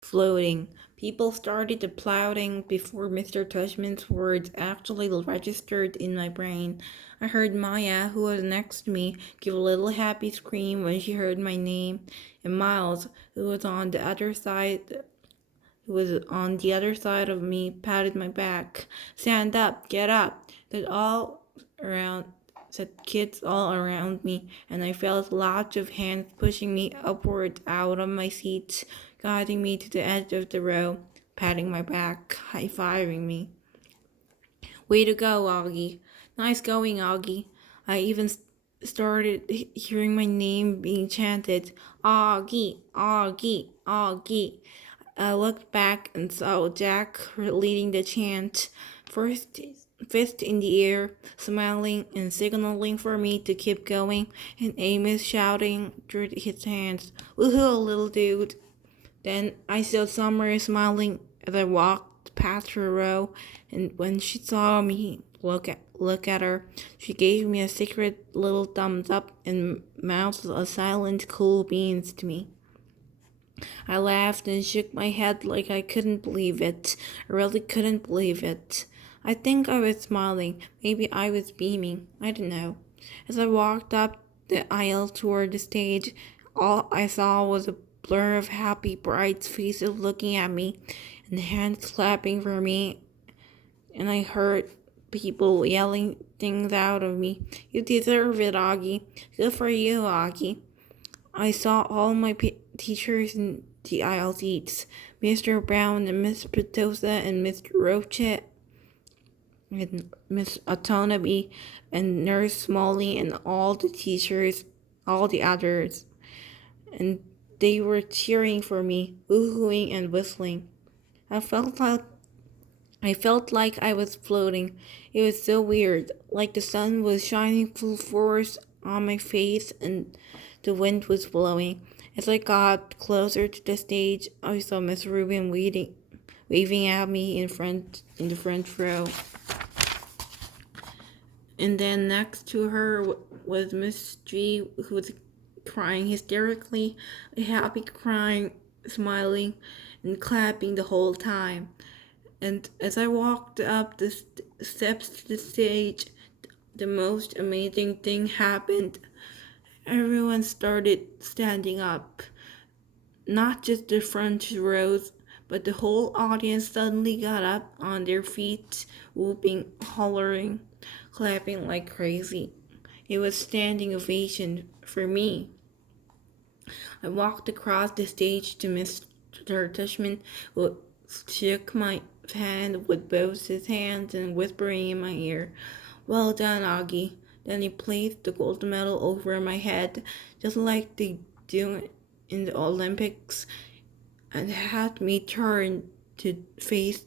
floating. People started applauding before Mr. Tushman's words actually registered in my brain. I heard Maya, who was next to me, give a little happy scream when she heard my name, and Miles, who was on the other side of me, patted my back. Stand up, get up. Around said kids all around me, and I felt lots of hands pushing me upward out of my seat, guiding me to the edge of the row, patting my back, high-fiving me. Way to go, Augie. Nice going, Augie. I even started hearing my name being chanted, Augie, Augie, Augie. I looked back and saw Jack leading the chant, fist in the air, smiling and signaling for me to keep going, and Amos shouting through his hands, Woohoo, little dude. Then I saw Summer smiling as I walked past her row, and when she saw me look at her, she gave me a secret little thumbs up and mouthed a silent cool beans to me. I laughed and shook my head like I couldn't believe it. I really couldn't believe it. I think I was smiling. Maybe I was beaming. I don't know. As I walked up the aisle toward the stage, all I saw was a blur of happy, bright faces looking at me and hands clapping for me. And I heard people yelling things out of me. You deserve it, Augie. Good for you, Augie. I saw all my teachers in the aisle seats, Mr. Brown and Miss Petosa and Mr. Roche and Miss Autonomy and Nurse Smalley and all the teachers, all the others. And they were cheering for me, woohooing and whistling. I felt like I was floating. It was so weird, like the sun was shining full force on my face and the wind was blowing. As I got closer to the stage, I saw Miss Rubin waving at me in the front row. And then next to her was Miss G, who was crying hysterically, happy crying, smiling, and clapping the whole time. And as I walked up the steps to the stage, the most amazing thing happened. Everyone started standing up. Not just the front rows, but the whole audience suddenly got up on their feet, whooping, hollering, clapping like crazy. It was standing ovation for me. I walked across the stage to Mr. Tushman, who shook my hand with both his hands and whispering in my ear, Well done, Augie. Then he placed the gold medal over my head, just like they do in the Olympics, and had me turn to face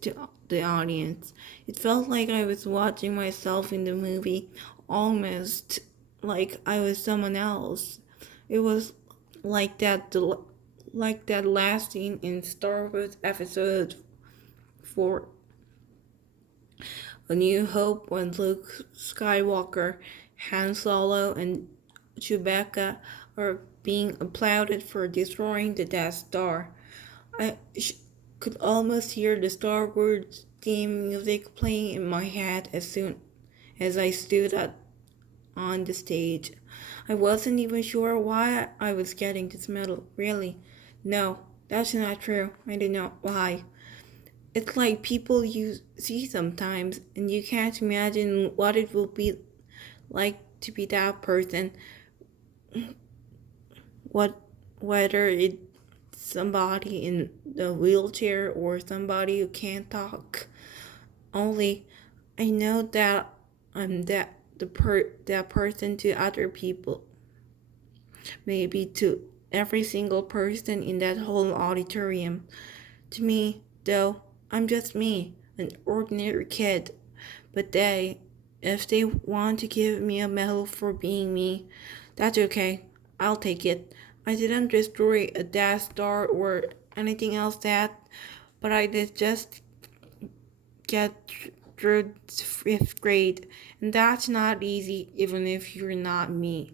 the audience. It felt like I was watching myself in the movie, almost like I was someone else. It was like that last scene in Star Wars Episode 4, A New Hope, when Luke Skywalker, Han Solo, and Chewbacca are being applauded for destroying the Death Star. I could almost hear the Star Wars theme music playing in my head as soon as I stood up on the stage. I wasn't even sure why I was getting this medal, really. No, that's not true. I didn't know why. It's like people you see sometimes, and you can't imagine what it will be like to be that person. Whether it's somebody in the wheelchair or somebody who can't talk. Only I know that I'm that person to other people. Maybe to every single person in that whole auditorium. To me, though, I'm just me, an ordinary kid. But if they want to give me a medal for being me, that's okay. I'll take it. I didn't destroy a Death Star or anything else but I did just get through 5th grade, and that's not easy even if you're not me.